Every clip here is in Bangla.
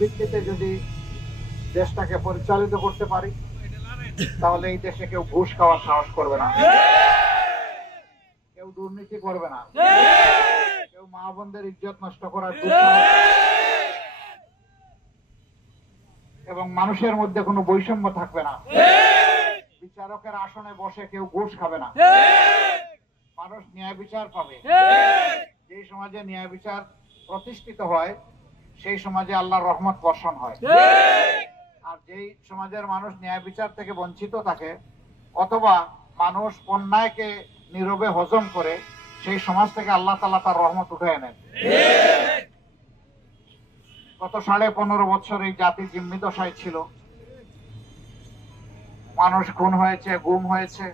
ভিত্তিতে যদি দেশটাকে পরিচালিত করতে পারি, তাহলে এই দেশে কেউ ঘুষ খাওয়ার সাহস করবে না, কেউ দুর্নীতি করবে না, কেউ মা বোনদের ইজ্জত নষ্ট করার এবং মানুষের মধ্যে কোনো বৈষম্য থাকবে না। বিচারকের আসনে বসে কেউ ঘুষ খাবে না, মানুষ ন্যায় বিচার পাবে। যে সমাজে ন্যায় বিচার প্রতিষ্ঠিত হয়, সেই সমাজে আল্লাহর রহমত বর্ষণ হয়। আর যেই সমাজের মানুষ ন্যায় বিচার থেকে বঞ্চিত থাকে অথবা মানুষ অন্যায়কে নীরবে হজম করে, সেই সমাজ থেকে আল্লাহ তাআলা তার রহমত উঠে নেন। গত 15.5 বছর এই জাতি জিম্মি দশায় ছিল। মানুষ খুন হয়েছে, গুম হয়েছে,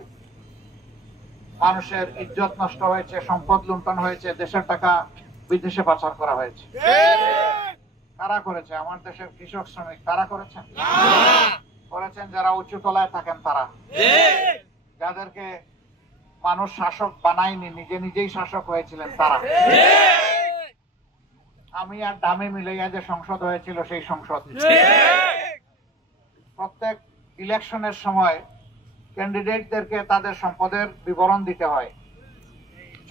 মানুষের ইজ্জত নষ্ট হয়েছে, সম্পদ লুণ্ঠন হয়েছে, দেশের টাকা বিদেশে পাচার করা হয়েছে। কারা করেছে? আমার দেশের কৃষক শ্রমিক। কারা করেছেন? করেছেন যারা উঁচু তলায় থাকেন, তারা, যাদেরকে মানুষ শাসক বানায়নি, নিজে নিজেই শাসক হয়েছিলেন তারা। আমি আর দামে মিলাইয়া যে সংসদ হয়েছিল, সেই সংসদ প্রত্যেক ইলেকশনের সময় ক্যান্ডিডেটদেরকে তাদের সম্পদের বিবরণ দিতে হয়।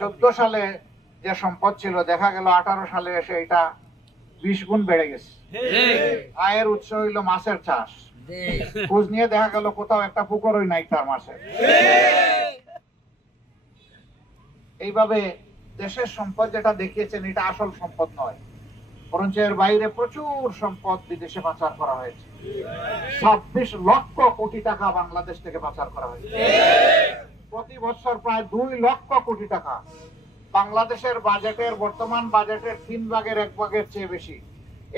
14 সালে যে সম্পদ ছিল, দেখা গেল 18 সালে এসে এটা 20 গুণ বেড়ে গেছে। আয়ের উৎস হইল মাছের চাষ। খোঁজ নিয়ে দেখা গেল কোথাও একটা পুকুরই নাই তার মাছে। এইভাবে দেশের সম্পদ যেটা দেখিয়েছেন, এটা আসল সম্পদ নয়, বরঞ্চ এর বাইরে প্রচুর সম্পদ বিদেশে পাচার করা হয়েছে। 26 লক্ষ কোটি টাকা বাংলাদেশ থেকে পাচার করা হয়েছে। প্রতি বছর প্রায় 2 লক্ষ কোটি টাকা। বাংলাদেশের বাজেটের, বর্তমান বাজেটের 3 ভাগের 1 ভাগের চেয়ে বেশি,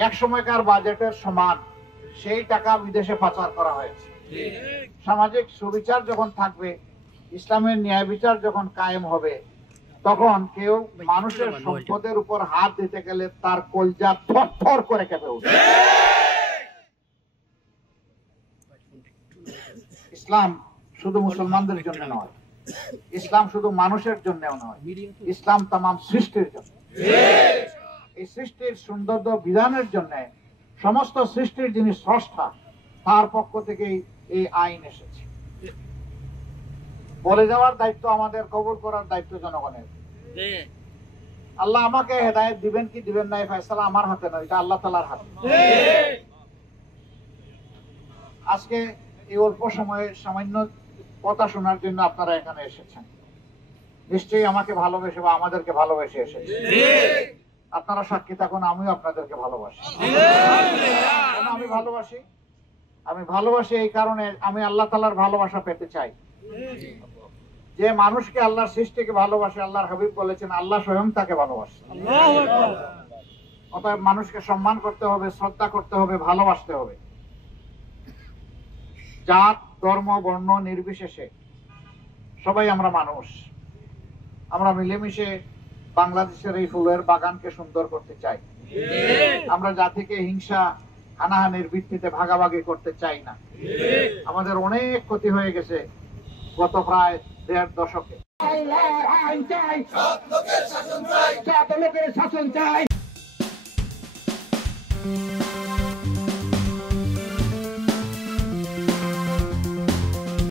এক সময়কার বাজেটের সমান, সেই টাকা বিদেশে পাচার করা হয়েছে। সামাজিক সুবিচার যখন থাকবে, ইসলামের ন্যায় বিচার যখন কায়েম হবে, তখন কেউ মানুষের সম্পদের উপর হাত দিতে গেলে তার কলজা থরথর করে কেঁপে উঠবে। ইসলাম শুধু মুসলমানদের জন্য নয়, ইসলাম শুধু মানুষের জন্যও নয়, ইসলাম তামাম সৃষ্টির জন্য। এই সৃষ্টির সৌন্দর্য বিধানের জন্য, সমস্ত সৃষ্টির যিনি স্রষ্টা, তার পক্ষ থেকেই এই আইন এসেছে। বলে যাওয়ার দায়িত্ব আমাদের, কবুল করার দায়িত্ব জনগণের। আল্লাহ আমাকে হেদায়েত দিবেন কি দিবেন না, এই ফয়সালা আমার হাতে নয়, এটা আল্লাহ তাআলার হাতে। আজকে এই অল্প সময়ে সামান্য কথা শোনার জন্য আপনারা এখানে এসেছেন। নিশ্চয়ই আমাকে ভালোবেসে বা আমাদেরকে ভালোবেসে এসেছেন। আপনারা সাক্ষী থাকুন, আমিও আপনাদেরকে ভালোবাসি। আমি ভালোবাসি, আমি ভালোবাসি এই কারণে, আমি আল্লাহ তাআলার ভালোবাসা পেতে চাই। যে মানুষকে আল্লাহর সৃষ্টিকে ভালোবাসে, আল্লাহর হাবিব বলেছেন আল্লাহ স্বয়ং তাকে ভালোবাসে। অতএব মানুষকে সম্মান করতে হবে, শ্রদ্ধা করতে হবে, ভালোবাসতে হবে। জাত, ধর্ম, বর্ণ নির্বিশেষে সবাই আমরা মানুষ। আমরা মিলেমিশে বাংলাদেশের এই ফুলের বাগানকে সুন্দর করতে চাই। আমরা জাতিকে হিংসা, হানাহানির ভিত্তিতে ভাগাভাগি করতে চাই না। আমাদের অনেক ক্ষতি হয়ে গেছে গত প্রায় 1.5 দশকে। আল্লাহর আইন চাই, সৎ লোকের শাসন চাই, সৎ লোকের শাসন চাই।